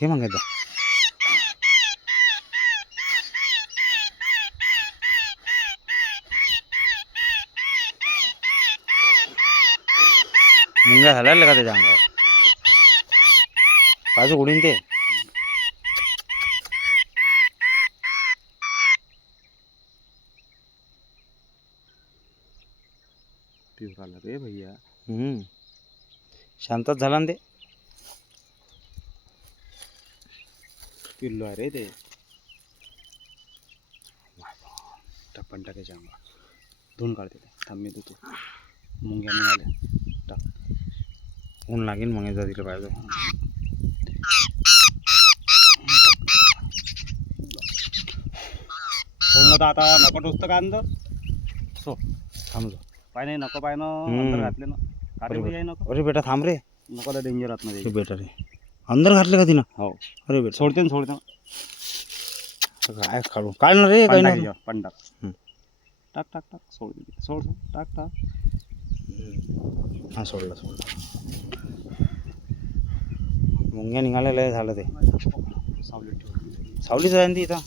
घे मग एकदा. मुंग्या हलायला का त्याच्या अंगावर पाहिजे उडीन ते. पिवराला रे भैया. शांतच झाला ना ते. पिल्लो आहे रे ते. टप्पन टाकायच्या अंगावर धुवून काढते ते. थांब मी धुतो. मुंग्या निघाल्या. टाक. ऊन लागेल मग एकदा तिला पाहिजे. सोडणं तर आता नको टोचतं का अंदर. सो थांबलो. पाय नाही नको पाय ना अंदर घातले ना. काटे भैया नको. अरे बेटा थांब रे. नको तर डेंजर आत हे मध्ये. बेटा रे अंदर घातले का तिनं. हो अरे बेटा सोडते ना सोडते ना. काय काढू काढ ना रे काही पण नाही. टाक पण टाक. हं. टाक टाक टाक सोड सोड सोड टाक टाक. हा सोडला सोडला. मुंग्या निघालेलं झालं ते. सावलीत ठेव. सावलीच आहे ना ती इथं.